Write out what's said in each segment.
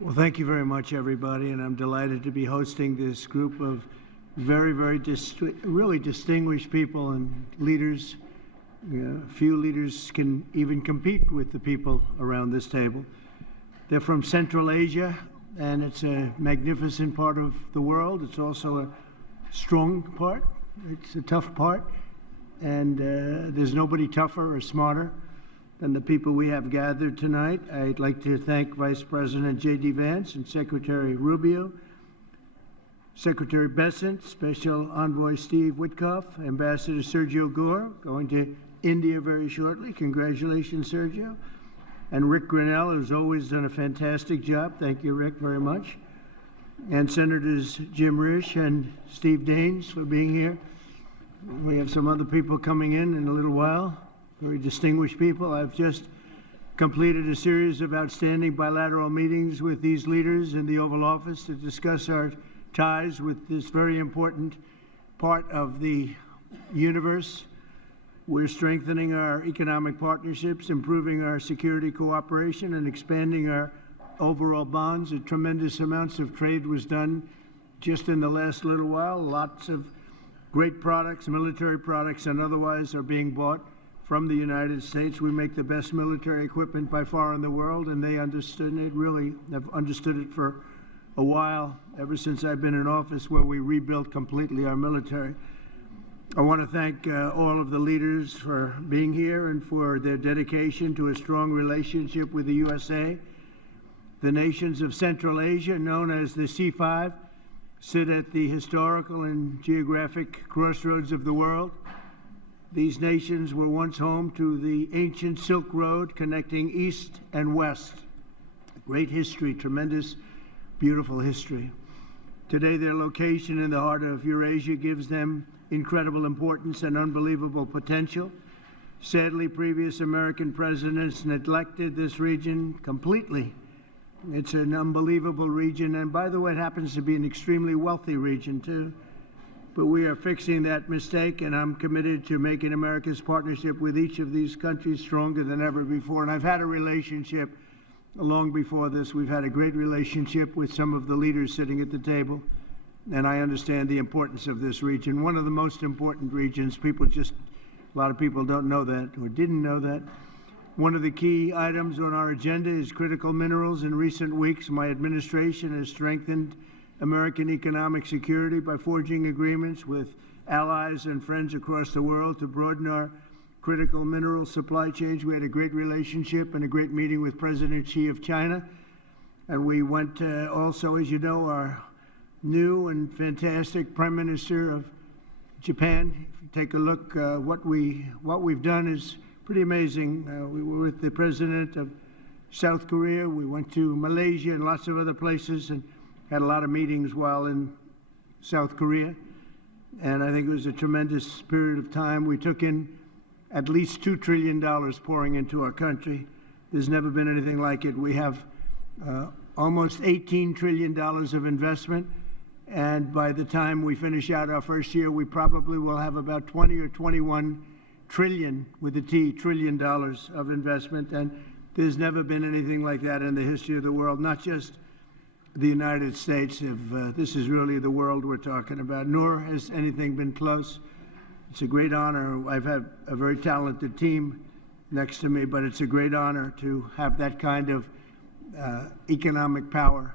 Well, thank you very much, everybody, and I'm delighted to be hosting this group of really distinguished people and leaders. Few leaders can even compete with the people around this table. They're from Central Asia, and it's a magnificent part of the world. It's also a strong part. It's a tough part, and there's nobody tougher or smarter than the people we have gathered tonight. I'd like to thank Vice President J.D. Vance and Secretary Rubio, Secretary Bessent, Special Envoy Steve Witkoff, Ambassador Sergio Gore, going to India very shortly. Congratulations, Sergio. And Rick Grinnell, who's always done a fantastic job. Thank you, Rick, very much. And Senators Jim Risch and Steve Daines for being here. We have some other people coming in a little while. Very distinguished people. I've just completed a series of outstanding bilateral meetings with these leaders in the Oval Office to discuss our ties with this very important part of the universe. We're strengthening our economic partnerships, improving our security cooperation, and expanding our overall bonds. A tremendous amounts of trade was done just in the last little while. Lots of great products, military products and otherwise, are being bought from the United States. We make the best military equipment by far in the world, and they understood it, really have understood it for a while, ever since I've been in office, where we rebuilt completely our military. I want to thank all of the leaders for being here and for their dedication to a strong relationship with the USA. The nations of Central Asia, known as the C5, sit at the historical and geographic crossroads of the world. These nations were once home to the ancient Silk Road connecting east and west. Great history, tremendous, beautiful history. Today, their location in the heart of Eurasia gives them incredible importance and unbelievable potential. Sadly, previous American presidents neglected this region completely. It's an unbelievable region, and by the way, it happens to be an extremely wealthy region, too. But we are fixing that mistake, and I'm committed to making America's partnership with each of these countries stronger than ever before. And I've had a relationship long before this. We've had a great relationship with some of the leaders sitting at the table, and I understand the importance of this region. One of the most important regions. A lot of people don't know that or didn't know that. One of the key items on our agenda is critical minerals. In recent weeks, my administration has strengthened American economic security by forging agreements with allies and friends across the world to broaden our critical mineral supply chains. We had a great relationship and a great meeting with President Xi of China. And we went also, as you know, our new and fantastic Prime Minister of Japan. If you take a look, what we've done is pretty amazing. We were with the President of South Korea. We went to Malaysia and lots of other places, and had a lot of meetings while in South Korea, and I think it was a tremendous period of time. We took in at least $2 trillion pouring into our country. There's never been anything like it. We have almost $18 trillion of investment, and by the time we finish out our first year, we probably will have about 20 or 21 trillion, with a T, trillion dollars of investment, and there's never been anything like that in the history of the world, not just the United States. This is really the world we're talking about, nor has anything been close. It's a great honor. I've had a very talented team next to me, but it's a great honor to have that kind of economic power.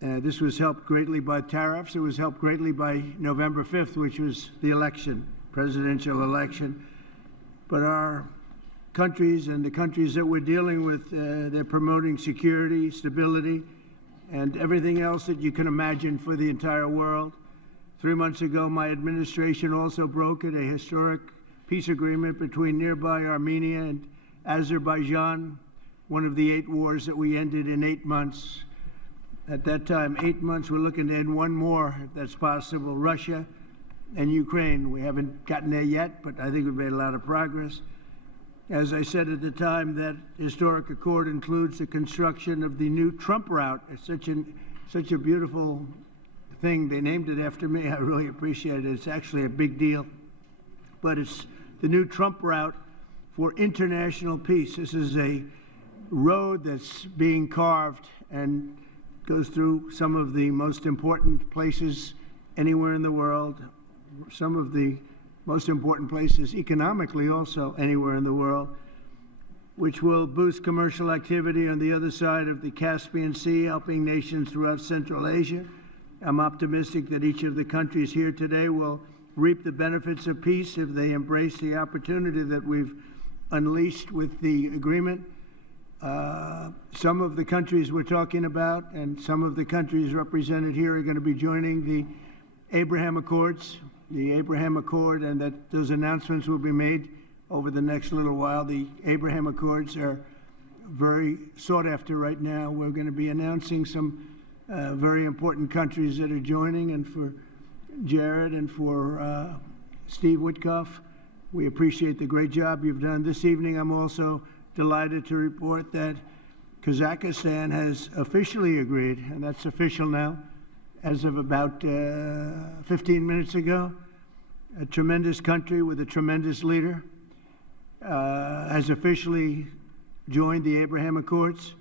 This was helped greatly by tariffs. It was helped greatly by November 5th, which was the election, presidential election. But our countries and the countries that we're dealing with, they're promoting security, stability, and everything else that you can imagine for the entire world. 3 months ago, my administration also brokered a historic peace agreement between nearby Armenia and Azerbaijan, one of the 8 wars that we ended in 8 months. At that time, 8 months, we're looking to end one more, if that's possible, Russia and Ukraine. We haven't gotten there yet, but I think we've made a lot of progress. As I said at the time, that historic accord includes the construction of the new Trump route. It's such a beautiful thing. They named it after me. I really appreciate it. It's actually a big deal. But it's the new Trump route for international peace. This is a road that's being carved and goes through some of the most important places anywhere in the world, some of the most important places economically also anywhere in the world, which will boost commercial activity on the other side of the Caspian Sea, helping nations throughout Central Asia. I'm optimistic that each of the countries here today will reap the benefits of peace if they embrace the opportunity that we've unleashed with the agreement. Some of the countries we're talking about and some of the countries represented here are going to be joining the Abraham Accords, and that those announcements will be made over the next little while. The Abraham Accords are very sought after right now. We're going to be announcing some very important countries that are joining, and for Jared and for Steve Witkoff, we appreciate the great job you've done. This evening, I'm also delighted to report that Kazakhstan has officially agreed, and that's official now, as of about 15 minutes ago. A tremendous country with a tremendous leader has officially joined the Abraham Accords.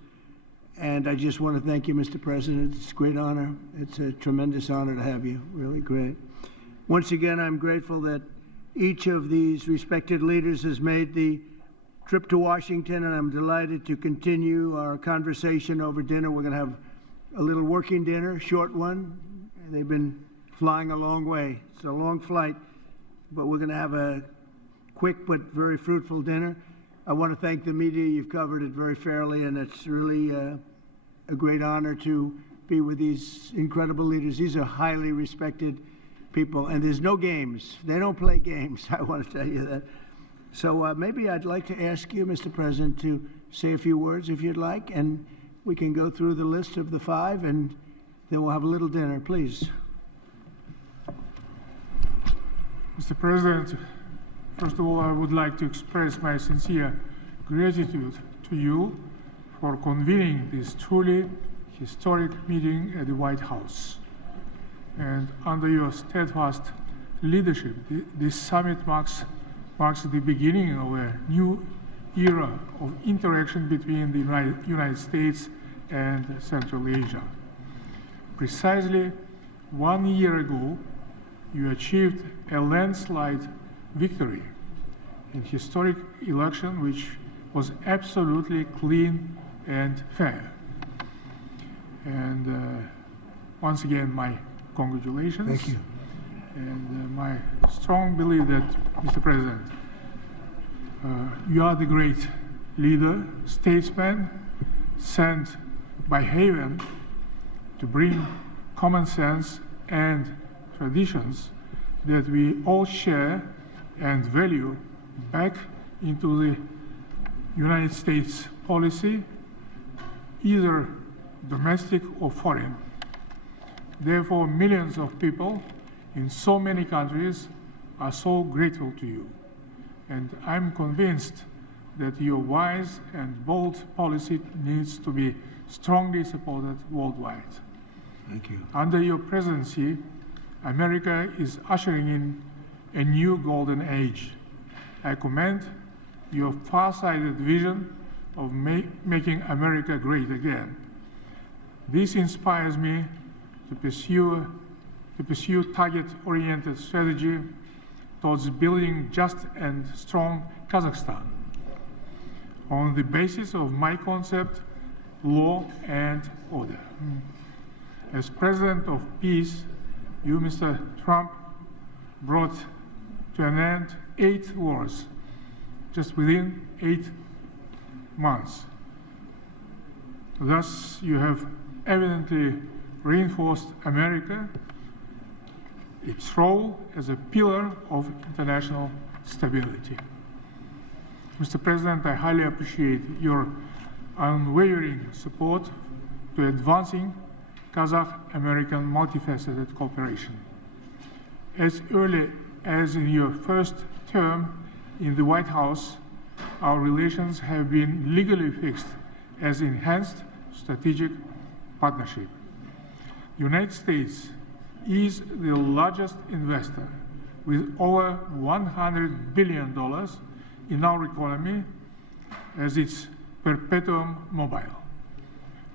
And I just want to thank you, Mr. President. It's a great honor. It's a tremendous honor to have you. Really great. Once again, I'm grateful that each of these respected leaders has made the trip to Washington, and I'm delighted to continue our conversation over dinner. We're going to have a little working dinner, short one. They've been flying a long way. It's a long flight, but we're going to have a quick but very fruitful dinner. I want to thank the media. You've covered it very fairly, and it's really a great honor to be with these incredible leaders. These are highly respected people, and there's no games. They don't play games, I want to tell you that. So maybe I'd like to ask you, Mr. President, to say a few words if you'd like, and we can go through the list of the 5, and then we'll have a little dinner, please. Mr. President, first of all, I would like to express my sincere gratitude to you for convening this truly historic meeting at the White House. And under your steadfast leadership, this summit marks the beginning of a new era of interaction between the United States and Central Asia. Precisely 1 year ago, you achieved a landslide victory in historic election which was absolutely clean and fair. And once again, my congratulations. Thank you. And my strong belief that, Mr. President, you are the great leader, statesman, sent by heaven to bring common sense and traditions that we all share and value back into the United States policy, either domestic or foreign. Therefore, millions of people in so many countries are so grateful to you. And I'm convinced that your wise and bold policy needs to be strongly supported worldwide. Thank you. Under your presidency, America is ushering in a new golden age. I commend your far-sighted vision of making America great again. This inspires me to pursue target-oriented strategy towards building just and strong Kazakhstan on the basis of my concept, law and order. As President of Peace, you, Mr. Trump, brought to an end 8 wars just within 8 months. Thus, you have evidently reinforced America, its role as a pillar of international stability. Mr. President, I highly appreciate your unwavering support to advancing Kazakh-American multifaceted cooperation. As early as in your first term in the White House, our relations have been legally fixed as enhanced strategic partnership. The United States is the largest investor with over $100 billion in our economy as its perpetuum mobile.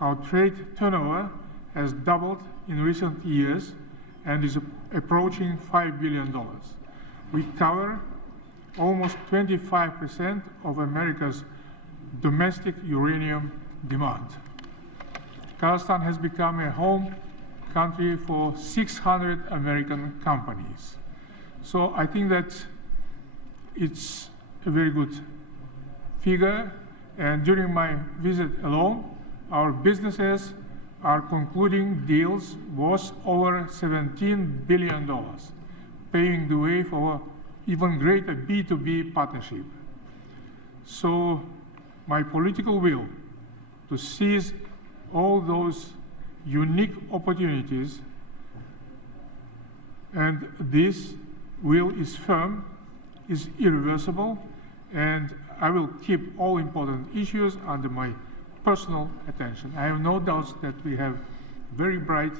our trade turnover has doubled in recent years and is approaching $5 billion. We cover almost 25% of America's domestic uranium demand. Kazakhstan has become a home country for 600 American companies. So I think that it's a very good figure. And during my visit alone, our businesses are concluding deals worth over $17 billion, paving the way for even greater B2B partnership. So my political will to seize all those unique opportunities, and this will is firm, is irreversible, and I will keep all important issues under my personal attention. I have no doubts that we have very bright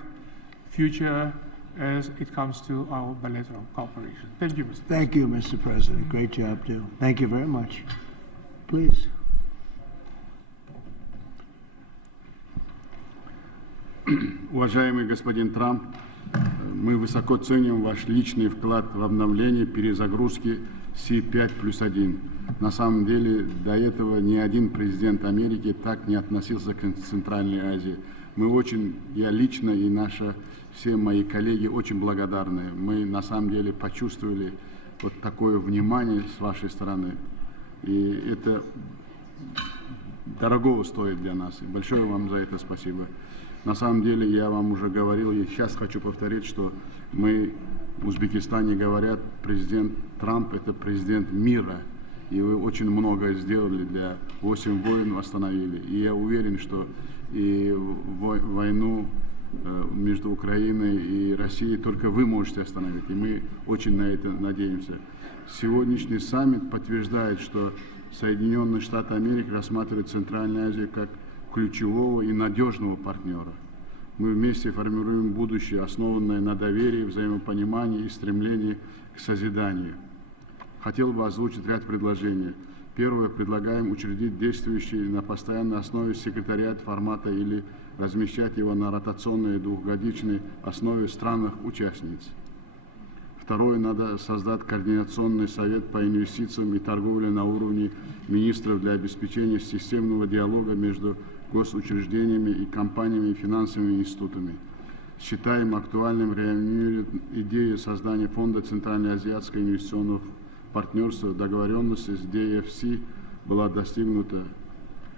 future as it comes to our bilateral cooperation. Thank you, Mr. President. Thank you, Mr. President. Great job, too. Thank you very much. Please. Уважаемый господин Трамп, мы высоко ценим ваш личный вклад в обновление перезагрузки C5+1. На самом деле, до этого ни один президент Америки так не относился к Центральной Азии. Мы очень, я лично и все мои коллеги очень благодарны. Мы на самом деле почувствовали вот такое внимание с вашей стороны. И это дорогого стоит для нас. И большое вам за это спасибо. На самом деле, я вам уже говорил, и сейчас хочу повторить, что мы в Узбекистане говорят, президент Трамп – это президент мира. И вы очень многое сделали для 8 войн, остановили. И я уверен, что и войну между Украиной и Россией только вы можете остановить. И мы очень на это надеемся. Сегодняшний саммит подтверждает, что Соединенные Штаты Америки рассматривают Центральную Азию как ключевого и надежного партнера. Мы вместе формируем будущее, основанное на доверии, взаимопонимании и стремлении к созиданию. Хотел бы озвучить ряд предложений. Первое. Предлагаем учредить действующий на постоянной основе секретариат формата или размещать его на ротационной двухгодичной основе в странах-участниц. Второе. Надо создать координационный совет по инвестициям и торговле на уровне министров для обеспечения системного диалога между госучреждениями и компаниями и финансовыми институтами. Считаем актуальным реанимировать идею создания фонда Центральноазиатского инвестиционного партнерства. Договоренность с DFC была достигнута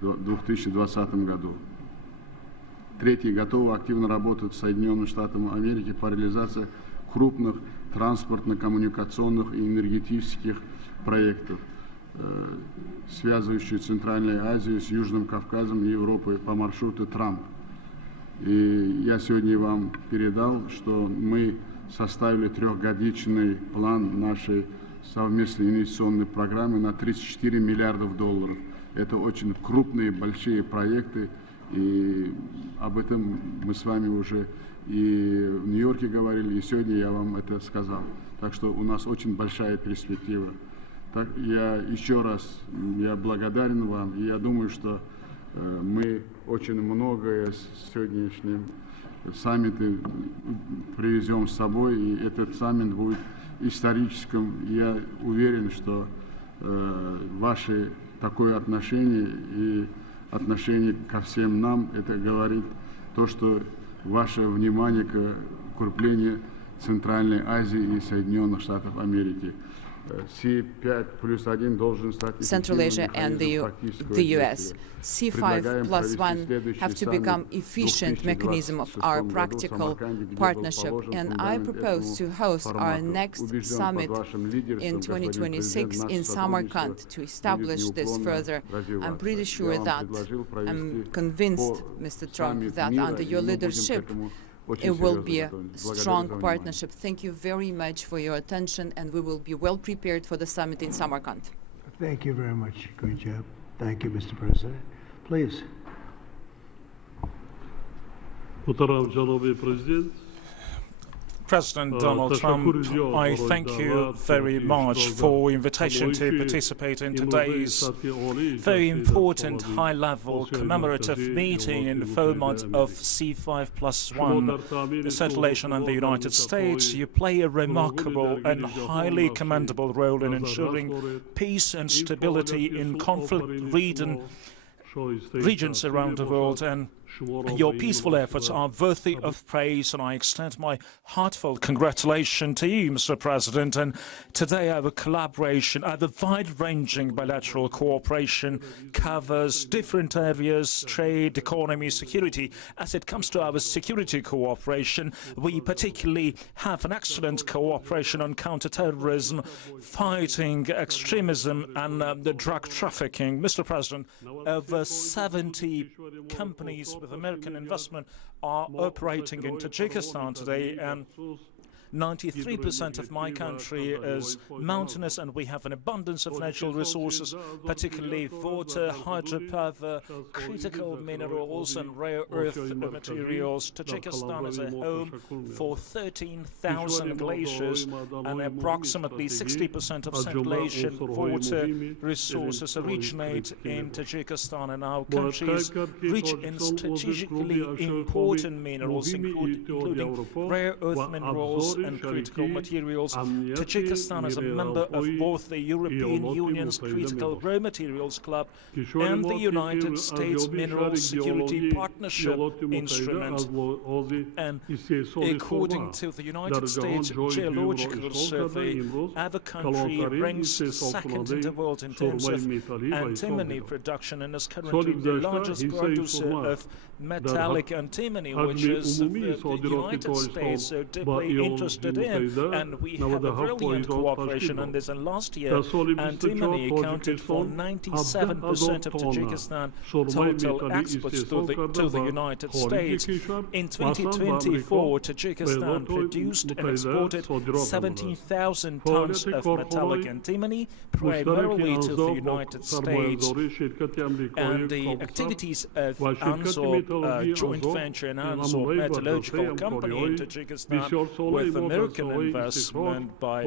в 2020 году. Третье. Готовы активно работать с Соединенными Штатами Америки по реализации крупных транспортно-коммуникационных и энергетических проектов, связывающих Центральную Азию с Южным Кавказом и Европой по маршруту Трамп. И я сегодня вам передал, что мы составили трехгодичный план нашей совместной инвестиционной программы на $34 миллиардов. Это очень крупные, большие проекты, и об этом мы с вами уже и в Нью-Йорке говорили, и сегодня я вам это сказал. Так что у нас очень большая перспектива. Так, я еще раз благодарен вам, и я думаю, что мы очень многое с сегодняшним саммитом привезем с собой, и этот саммит будет историческим. Я уверен, что ваше такое отношение и отношение ко всем нам, это говорит то, что ваше внимание к укреплению Центральной Азии и Соединенных Штатов Америки. C5+1 должен стать Central Asia and the US. C5+1 have to become efficient mechanism of our practical partnership, and I propose to host our next summit in 2026 in Samarkand to establish this further. I'm pretty sure that, I'm convinced, Mr. Trump, that under your leadership it will be a strong partnership. Thank you very much for your attention, and we will be well prepared for the summit in Samarkand. Thank you very much. Great job. Thank you, Mr. President. Please. Muhterem Janobi President. President Donald Trump, I thank you very much for invitation to participate in today's very important high-level commemorative meeting in the format of C5+1, the Central Asia and the United States. You play a remarkable and highly commendable role in ensuring peace and stability in conflict regions around the world, and your peaceful efforts are worthy of praise, and I extend my heartfelt congratulations to you, Mr. President. And today our collaboration, our wide-ranging bilateral cooperation covers different areas: trade, economy, security. As it comes to our security cooperation, we particularly have an excellent cooperation on counterterrorism, fighting extremism and the drug trafficking. Mr. President, over 70 companies with American investment are operating in Tajikistan today, and 93% of my country is mountainous, and we have an abundance of natural resources, particularly water, hydropower, critical minerals and rare earth materials. Tajikistan is a home for 13,000 glaciers, and approximately 60% of Central Asian water resources originate in Tajikistan, and our country is rich in strategically important minerals, including rare earth minerals and critical materials. Tajikistan is a member of both the European Union's Critical Raw Materials Club and the United States Mineral Security Partnership Instrument. And according to the United States Geological Survey, our country ranks second in the world in terms of antimony production, and is currently the largest producer of metallic antimony, which is the United States so deeply interested in. And we have a brilliant cooperation on this. And last year, antimony accounted for 97% of Tajikistan total exports to the United States. In 2024, Tajikistan produced and exported 17,000 tons of metallic antimony, primarily to the United States. And the activities of ANSOB, joint venture and ANSOB metallurgical company in Tajikistan, with American investment by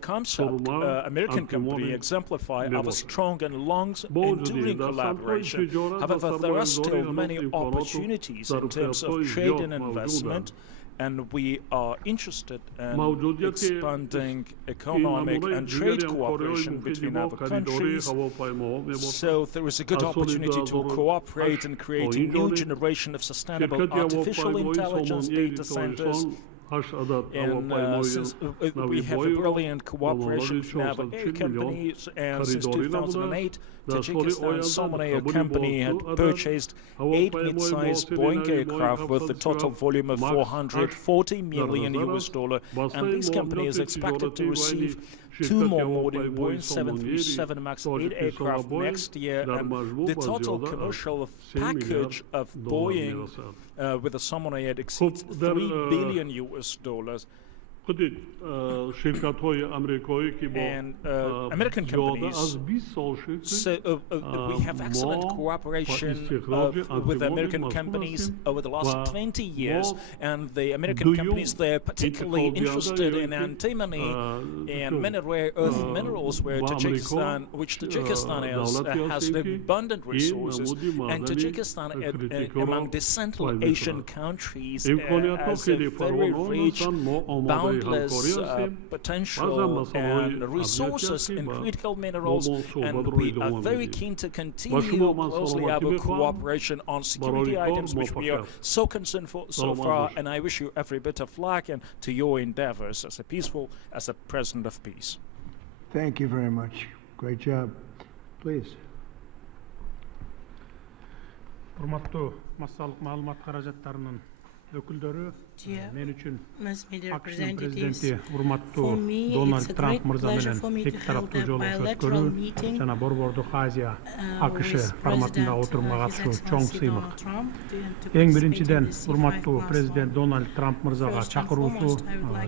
Comstock, American company, exemplify our strong and long-enduring collaboration. However, there are still many opportunities in terms of trade and investment, and we are interested in expanding economic and trade cooperation between our countries. So there is a good opportunity to cooperate and create a new generation of sustainable artificial intelligence data centers. And since we have a brilliant cooperation between our air companies, and since 2008, Tajikistan Somalia company had purchased 8 mid-sized Boeing aircraft with a total volume of $440 million, and this company is expected to receive 2 more modern Boeing 737 MAX 8 aircraft next year, and the total commercial package of Boeing with the Somalia exceeds $3 billion. And American companies, so we have excellent cooperation with American companies over the last 20 years, and the American companies, they're particularly interested in antimony and many rare earth minerals, which Tajikistan has abundant resources, and Tajikistan, among the Central Asian countries, has a very rich, boundless potential and resources in critical minerals, and we are very keen to continue closely our cooperation on security items, which we are so concerned for so far, and I wish you every bit of luck and to your endeavors as a president of peace. Thank you very much. Great job. Please. Мен үшін ақш президенті урматтуу Дональд Трамп мырза менен эки тараптуу жолугушуу өткөрүү жана Борбордук Азия АКШ форматында отурумга катышуу чоң сыймык. Эң биринчиден урматтуу президент Дональд Трамп мырзага чакыруусу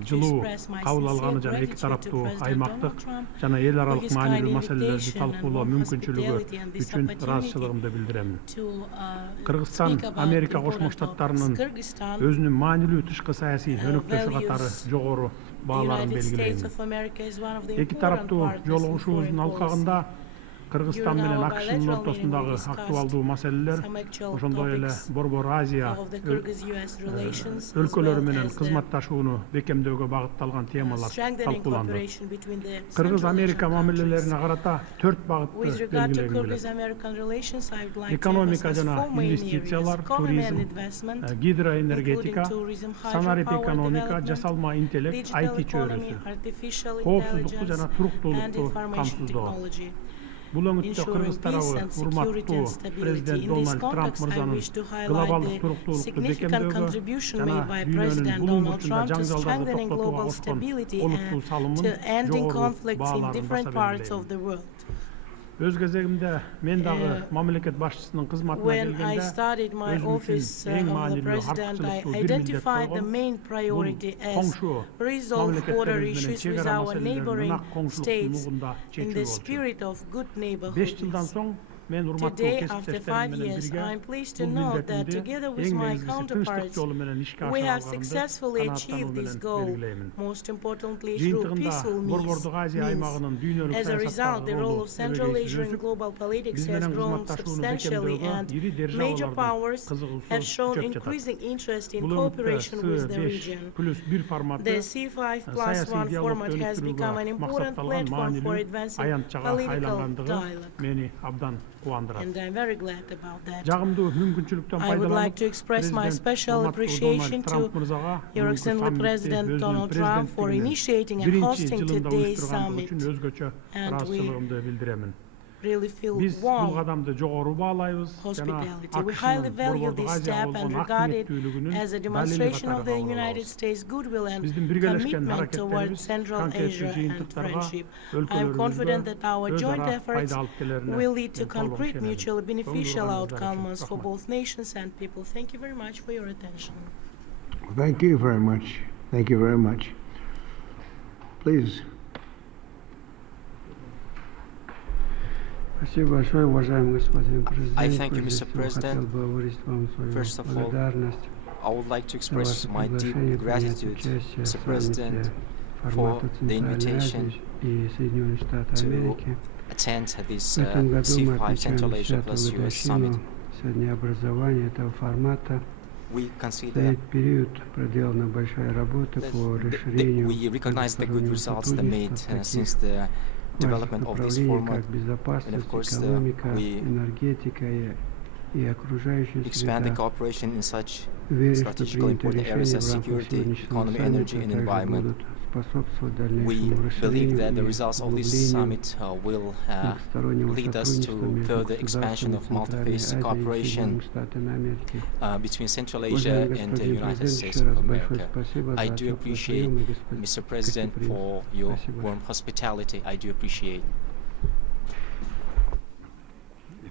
жылуу кабыл алганы жана эки тараптуу аймактык жана эл аралык маанилүү маселелерди талкуулоо мүмкүнчүлүгү үчүн ыраазычылыгымды билдирем. Кыргызстан Америка Кошмо Штаттарынын өзүнүн маанилүү тышкы саясий өнөктөшү катары жогору бааларын белгилейм. Эки тараптуу жолугушуубуздун алкагында Кыргызстан менен АКШнын ортосундагы актуалдуу маселелер, ошондой эле Борбор Азия өлкөлөрү менен кызматташууну бекемдөөгө багытталган темалар талкууланды. Кыргыз-Америка мамилелерине карата 4 багытты белгилегим келет. Экономика жана инвестициялар, туризм, гидроэнергетика, санарип экономика, жасалма интеллект, IT чөйрөсү, коопсуздукту жана туруктуулукту камсыздоо. Бул өңүттө Кыргыз тарабы урматтуу президент Дональд Трамп мырзанын глобалдык туруктуулукту бекемдөөгө жана дүйнөнүн булуң бурчунда жаңжалдарды токтотууга кошкон олуттуу салымын жогору бааларын баса белгилейм. Өз кезегимде мен дагы мамлекет башчысынын кызматына келгенде өзүм үчүн эң маанилүү артыкчылыктуу бир милдет койгон бул коңшу мамлекеттерибиз менен чек ара маселелерин ынак коңшулуктун угунда чечүү болчу. 5 жылдан соң мен урматтуу кесиптештерим менен бирге бул милдетимди эң негизгиси тынчтык жолу менен ишке ашыра алганымды канааттануу менен белгилеймин. Жыйынтыгында Борбордук Азия аймагынын дүйнөлүк саясаттагы ролу өсүп, биз менен кызматташууну бекемдөөгө ири державалардын кызыгуусу күчөп жатат. Бул өңүттө С5+1 форматы саясий диалогду өнүктүрүүгө максатталган маанилүү аянтчага айлангандыгы мени абдан And I'm very glad about that. I would like to express my special appreciation to Your Excellency President Donald Trump for initiating and hosting today's summit. And we really feel warm hospitality. We highly value this step and regard it as a demonstration of the United States' goodwill and commitment towards Central Asia and friendship. I am confident that our joint efforts will lead to concrete, mutually beneficial outcomes for both nations and people. Thank you very much for your attention. Thank you very much. Thank you very much. Please. I thank you, Mr. President. First of all, I would like to express my deep gratitude, Mr. President, for the invitation to attend this C5 Central Asia plus US Summit. We consider we recognize the good results that made since the development of this format, and of course we expand the cooperation in such strategically important areas as security, economy, energy and environment. We believe that the results of this summit will lead us to further expansion of multi-phase cooperation between Central Asia and the United States of America. I do appreciate, Mr. President, for your warm hospitality. I do appreciate.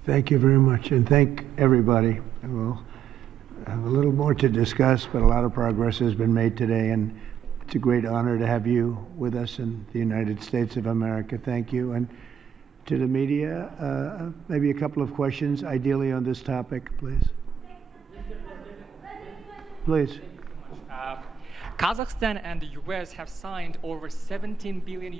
Thank you very much, and thank everybody. We'll have a little more to discuss, but a lot of progress has been made today, and it's a great honor to have you with us in the United States of America. Thank you. And to the media, maybe a couple of questions, ideally on this topic, please. Please. Kazakhstan and the US have signed over $17 billion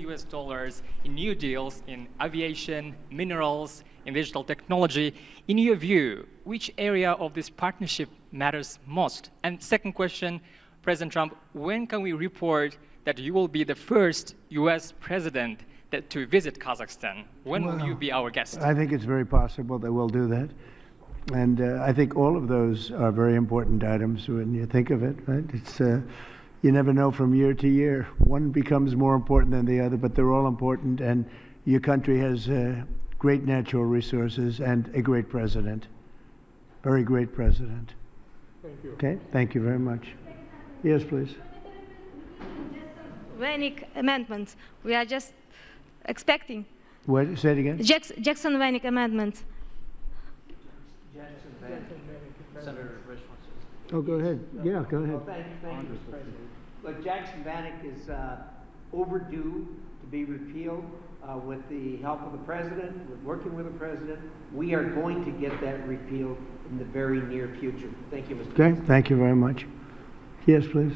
in new deals in aviation, minerals, and digital technology. In your view, which area of this partnership matters most? And second question, President Trump, when can we report that you will be the first US president to visit Kazakhstan? When will you be our guest? I think it's very possible that we'll do that. And I think all of those are very important items when you think of it, right? It's, you never know from year to year. One becomes more important than the other, but they're all important. And your country has great natural resources and a great president. Very great president. Thank you. Okay, thank you very much. Yes, please. Vanik amendment. We are just expecting. What? Say it again. Jackson Vanik amendment. Senator Oh, go ahead. Yeah, go ahead. Thank you, Mr. President. Look, Jackson Vanik is overdue to be repealed. With the help of the president, with working with the president, we are going to get that repealed in the very near future. Thank you, Mr. President. Okay, thank you very much. Yes, please.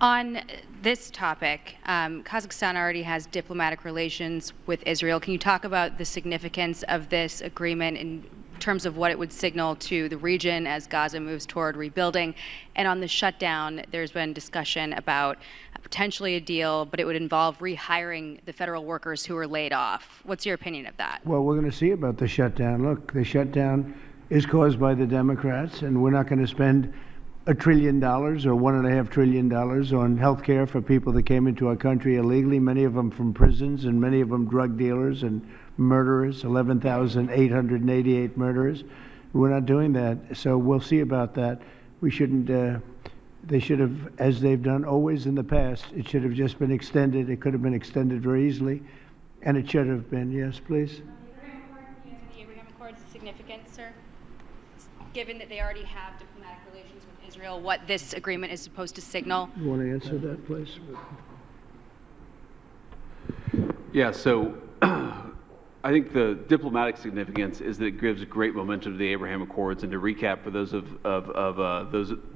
On this topic, Kazakhstan already has diplomatic relations with Israel. Can you talk about the significance of this agreement in terms of what it would signal to the region as Gaza moves toward rebuilding? And on the shutdown, there's been discussion about potentially a deal, but it would involve rehiring the federal workers who were laid off. What's your opinion of that? Well, we're going to see about the shutdown. Look, the shutdown is caused by the Democrats, and we're not going to spend $1 trillion or $1.5 trillion on health care for people that came into our country illegally, many of them from prisons and many of them drug dealers and murderers, 11,888 murderers. We're not doing that, so we'll see about that. We shouldn't, they should have, as they've done always in the past, it should have just been extended. It could have been extended very easily, and it should have been. Yes, please. The Abraham Accords is significant, sir, given that they already have diplomatic relations with Israel, what this agreement is supposed to signal? You want to answer that, please? Yeah, so I think the diplomatic significance is that it gives great momentum to the Abraham Accords. And to recap for those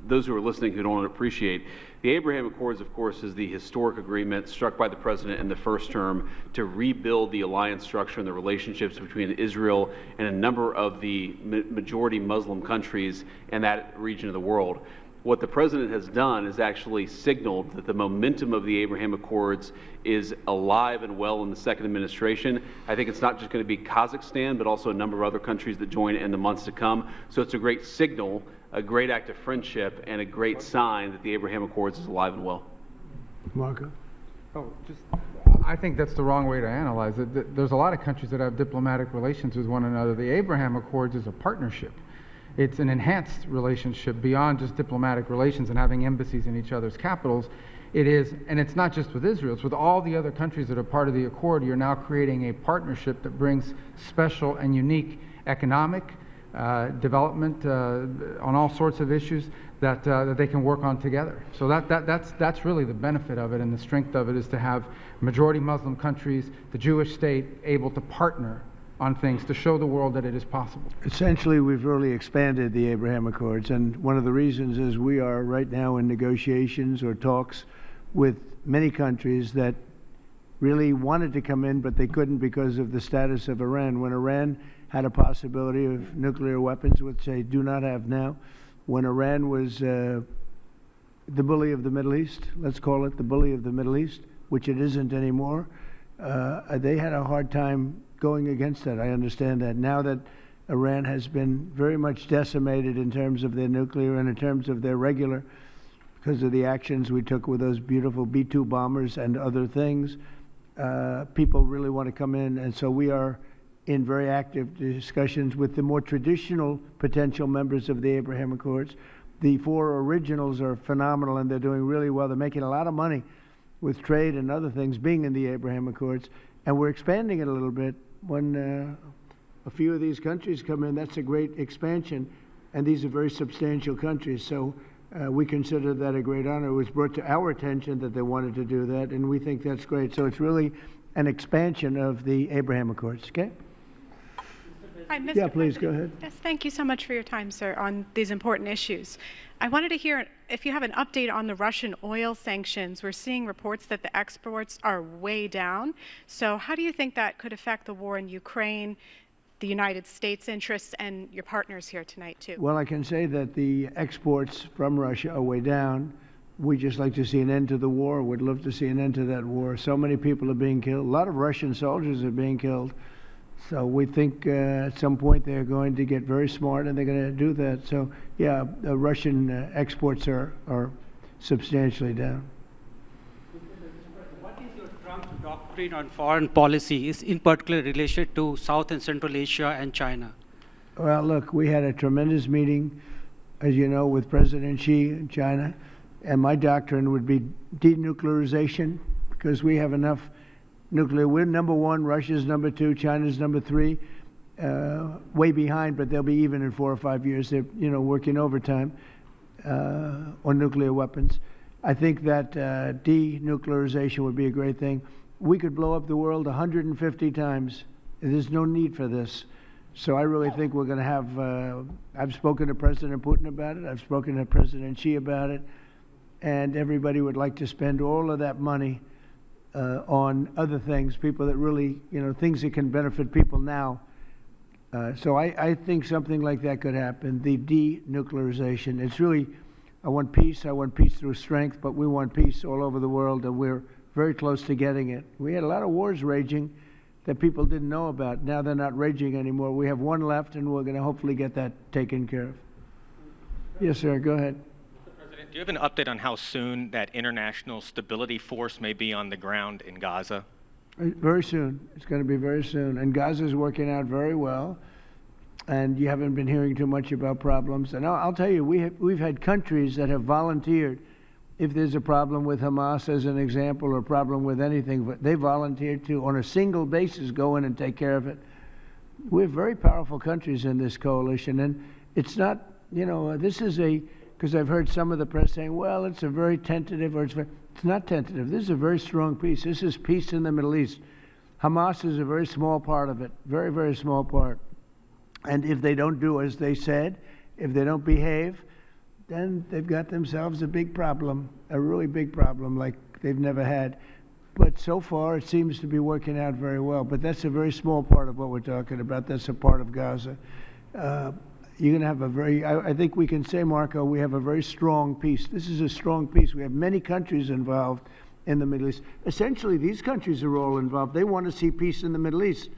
those who are listening who don't appreciate, the Abraham Accords, of course, is the historic agreement struck by the president in the first term to rebuild the alliance structure and the relationships between Israel and a number of the majority Muslim countries in that region of the world. What the president has done is actually signaled that the momentum of the Abraham Accords is alive and well in the second administration. I think it's not just going to be Kazakhstan, but also a number of other countries that join in the months to come. So it's a great signal, a great act of friendship, and a great sign that the Abraham Accords is alive and well. Marco? I think that's the wrong way to analyze it. There's a lot of countries that have diplomatic relations with one another. The Abraham Accords is a partnership. It's an enhanced relationship beyond just diplomatic relations and having embassies in each other's capitals. It is, and it's not just with Israel, it's with all the other countries that are part of the accord. You're now creating a partnership that brings special and unique economic development on all sorts of issues that they can work on together. So that's really the benefit of it, and the strength of it is to have majority Muslim countries, the Jewish state, able to partner on things to show the world that it is possible. Essentially, we've really expanded the Abraham Accords, and one of the reasons is we are right now in negotiations or talks with many countries that really wanted to come in, but they couldn't because of the status of Iran. When Iran had a possibility of nuclear weapons, which they do not have now, when Iran was the bully of the Middle East, let's call it the bully of the Middle East, which it isn't anymore, they had a hard time going against that. I understand that. Now that Iran has been very much decimated in terms of their nuclear and in terms of their regular, because of the actions we took with those beautiful B-2 bombers and other things, people really want to come in. And so we are in very active discussions with the more traditional potential members of the Abraham Accords. The four originals are phenomenal, and they're doing really well. They're making a lot of money with trade and other things being in the Abraham Accords, and we're expanding it a little bit. When a few of these countries come in, that's a great expansion, and these are very substantial countries. So we consider that a great honor. It was brought to our attention that they wanted to do that, and we think that's great. So it's really an expansion of the Abraham Accords. Okay? Hi, Mr. Yeah, please President. go ahead. Yes, thank you so much for your time, sir, on these important issues. I wanted to hear if you have an update on the Russian oil sanctions. We're seeing reports that the exports are way down. So how do you think that could affect the war in Ukraine, the United States' interests, and your partners here tonight, too? Well, I can say that the exports from Russia are way down. We just like to see an end to the war. We'd love to see an end to that war. So many people are being killed. A lot of Russian soldiers are being killed. So we think at some point they're going to get very smart and they're going to do that. So, yeah, the Russian exports are substantially down. What is your Trump doctrine on foreign policy, is in particular related to South and Central Asia and China? Well, look, we had a tremendous meeting, as you know, with President Xi in China. And my doctrine would be denuclearization, because we have enough nuclear. We're number one, Russia's number two, China's number three, way behind, but they'll be even in 4 or 5 years. They're, working overtime on nuclear weapons. I think that denuclearization would be a great thing. We could blow up the world 150 times. There's no need for this. So I really think we're going to have, I've spoken to President Putin about it, I've spoken to President Xi about it, and everybody would like to spend all of that money on other things, people that really, things that can benefit people now. So I think something like that could happen, the denuclearization. It's really, I want peace through strength, but we want peace all over the world, and we're very close to getting it. We had a lot of wars raging that people didn't know about. Now they're not raging anymore. We have one left, and we're going to hopefully get that taken care of. Yes, sir, go ahead. Mr. President, do you have an update on how soon that international stability force may be on the ground in Gaza? Very soon. It's going to be very soon. And Gaza's working out very well. And you haven't been hearing too much about problems. And I'll tell you, we've had countries that have volunteered. If there's a problem with Hamas, as an example, or a problem with anything, but they volunteered to, on a single basis, go in and take care of it. We have very powerful countries in this coalition. And it's not, this is because I've heard some of the press saying, well, it's a very tentative, or it's not tentative. This is a very strong peace. This is peace in the Middle East. Hamas is a very small part of it, very, very small part. And if they don't do as they said, if they don't behave, then they've got themselves a big problem, a really big problem like they've never had. But so far, it seems to be working out very well. But that's a very small part of what we're talking about. That's a part of Gaza. You're going to have a very, I think we can say, Marco, we have a very strong peace. This is a strong peace. We have many countries involved in the Middle East. Essentially, these countries are all involved. They want to see peace in the Middle East.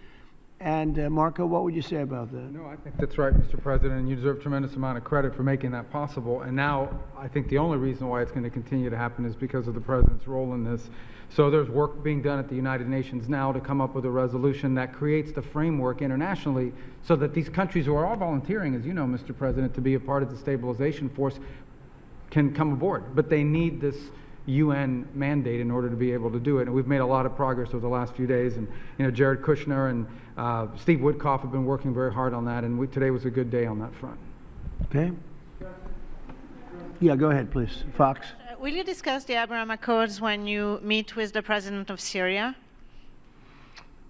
And Marco, what would you say about that? No, I think that's right, Mr. President, and you deserve a tremendous amount of credit for making that possible. And now I think the only reason why it's going to continue to happen is because of the President's role in this. So there's work being done at the United Nations now to come up with a resolution that creates the framework internationally so that these countries who are all volunteering, as you know, Mr. President, to be a part of the stabilization force can come aboard. But they need this UN mandate in order to be able to do it. And we've made a lot of progress over the last few days. And, Jared Kushner and Steve Woodcock have been working very hard on that. And today was a good day on that front. Okay. Yeah, go ahead, please. Fox. Will you discuss the Abraham Accords when you meet with the president of Syria?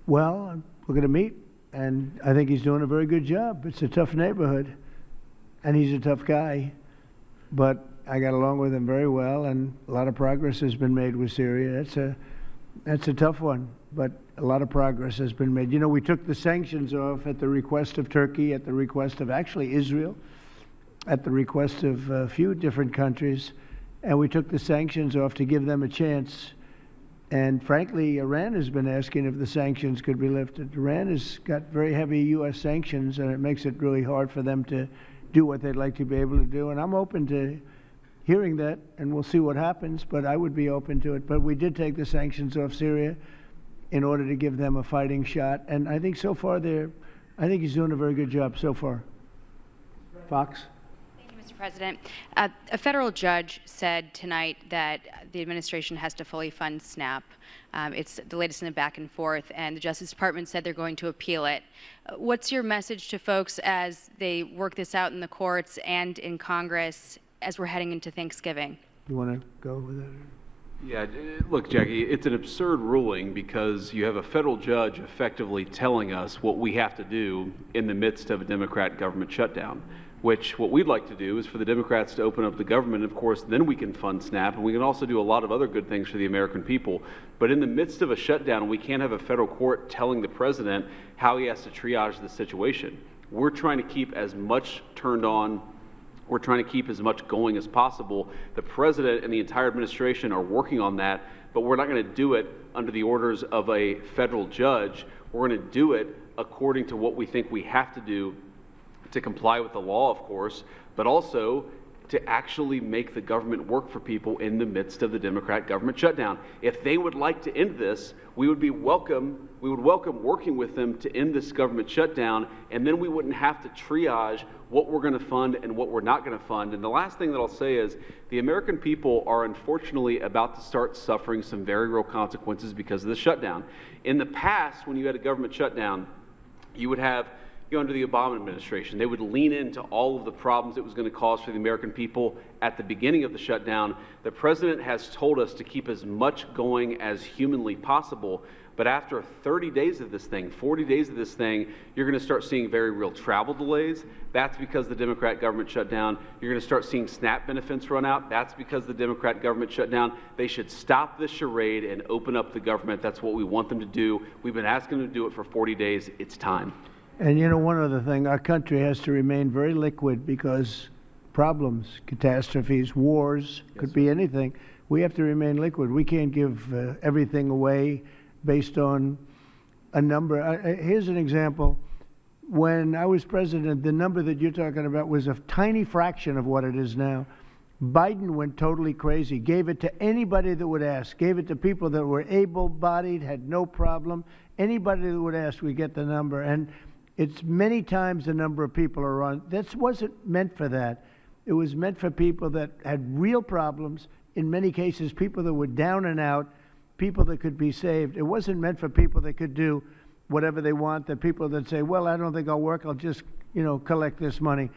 Well, we're going to meet, and I think he's doing a very good job. It's a tough neighborhood, and he's a tough guy. But I got along with him very well, and a lot of progress has been made with Syria. That's a tough one, but a lot of progress has been made. We took the sanctions off at the request of Turkey, at the request of actually Israel, at the request of a few different countries, and we took the sanctions off to give them a chance. And frankly, Iran has been asking if the sanctions could be lifted. Iran has got very heavy U.S. sanctions, and it makes it really hard for them to do what they'd like to be able to do. And I'm open to hearing that, and we'll see what happens, but I would be open to it. But we did take the sanctions off Syria in order to give them a fighting shot. And I think so far I think he's doing a very good job so far. Fox? Thank you, Mr. President. A federal judge said tonight that the administration has to fully fund SNAP. It's the latest in the back and forth, and the Justice Department said they're going to appeal it. What's your message to folks as they work this out in the courts and in Congress as we're heading into Thanksgiving? You want to go with that? Yeah, look, Jackie, it's an absurd ruling because you have a federal judge effectively telling us what we have to do in the midst of a Democrat government shutdown, which what we'd like to do is for the Democrats to open up the government. Of course, then we can fund SNAP, and we can also do a lot of other good things for the American people. But in the midst of a shutdown, we can't have a federal court telling the president how he has to triage the situation. We're trying to keep as much turned on. We're trying to keep as much going as possible. The president and the entire administration are working on that, but we're not going to do it under the orders of a federal judge. We're going to do it according to what we think we have to do to comply with the law, of course, but also to actually make the government work for people in the midst of the Democrat government shutdown. If they would like to end this, we would welcome working with them to end this government shutdown, and then we wouldn't have to triage what we're going to fund and what we're not going to fund. And the last thing that I'll say is the American people are unfortunately about to start suffering some very real consequences because of the shutdown. In the past, when you had a government shutdown, you would have under the Obama administration, they would lean into all of the problems it was going to cause for the American people at the beginning of the shutdown. The president has told us to keep as much going as humanly possible, But after 30 days of this thing, 40 days of this thing, you're going to start seeing very real travel delays. That's because the Democrat government shut down. You're going to start seeing SNAP benefits run out. That's because the Democrat government shut down. They should stop this charade and open up the government. That's what we want them to do. We've been asking them to do it for 40 days. It's time. And you know, one other thing, our country has to remain very liquid because problems, catastrophes, wars, could be anything. We have to remain liquid. We can't give everything away based on a number. Here's an example. When I was president, the number that you're talking about was a tiny fraction of what it is now. Biden went totally crazy, gave it to anybody that would ask, gave it to people that were able-bodied, had no problem. Anybody that would ask, we get the number. And it's many times the number of people are on. That wasn't meant for that. It was meant for people that had real problems, in many cases people that were down and out, people that could be saved. It wasn't meant for people that could do whatever they want, the people that say, well, I don't think I'll work, I'll just, collect this money.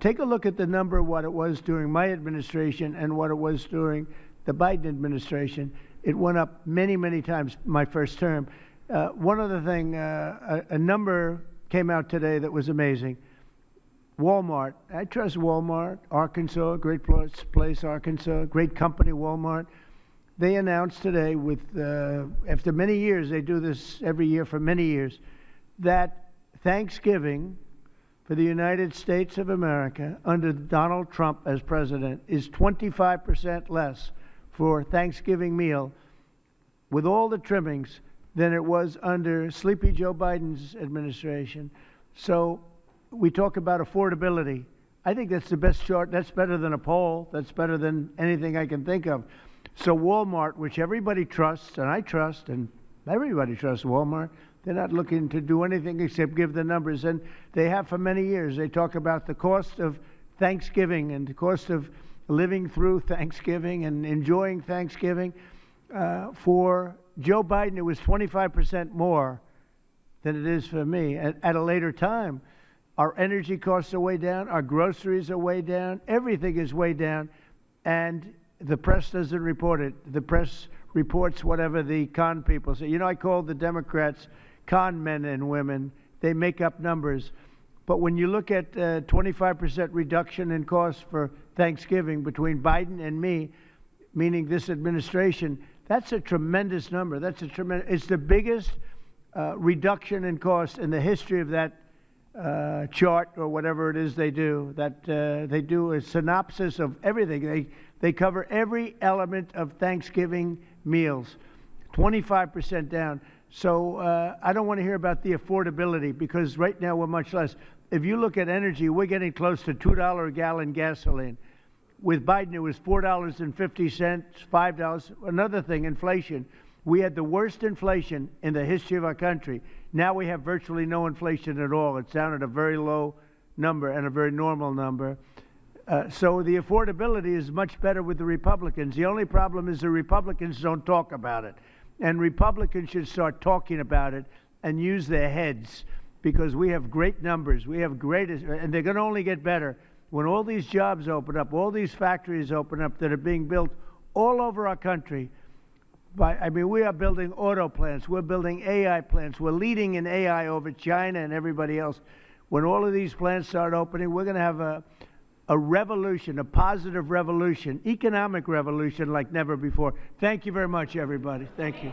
Take a look at the number of what it was during my administration and what it was during the Biden administration. It went up many, many times my first term. One other thing, a number came out today that was amazing. Walmart. I trust Walmart, Arkansas, great place, Arkansas, great company, Walmart. They announced today, after many years, they do this every year for many years, that Thanksgiving for the United States of America under Donald Trump as president is 25% less for Thanksgiving meal with all the trimmings than it was under Sleepy Joe Biden's administration. So we talk about affordability. I think that's the best chart. That's better than a poll. That's better than anything I can think of. So Walmart, which everybody trusts, and I trust, and everybody trusts Walmart, they're not looking to do anything except give the numbers. And they have for many years. They talk about the cost of Thanksgiving and the cost of living through Thanksgiving and enjoying Thanksgiving. For Joe Biden, it was 25% more than it is for me. At a later time, our energy costs are way down, our groceries are way down, everything is way down, and the press doesn't report it. The press reports whatever the con people say. I call the Democrats con men and women. They make up numbers. But when you look at 25% reduction in costs for Thanksgiving between Biden and me, meaning this administration, that's a tremendous number. It's the biggest reduction in cost in the history of that chart or whatever it is they do. They do a synopsis of everything. They cover every element of Thanksgiving meals, 25% down. So I don't want to hear about the affordability because right now we're much less. If you look at energy, we're getting close to $2 a gallon gasoline. With Biden, it was $4.50, $5. Another thing, inflation. We had the worst inflation in the history of our country. Now we have virtually no inflation at all. It's down at a very low number and a very normal number. So the affordability is much better with the Republicans. The only problem is the Republicans don't talk about it. And Republicans should start talking about it and use their heads because we have great numbers. We have and they're going to only get better. When all these jobs open up, all these factories open up that are being built all over our country, we are building auto plants. We're building AI plants. We're leading in AI over China and everybody else. When all of these plants start opening, we're going to have a revolution, a positive revolution, economic revolution like never before. Thank you very much, everybody. Thank you.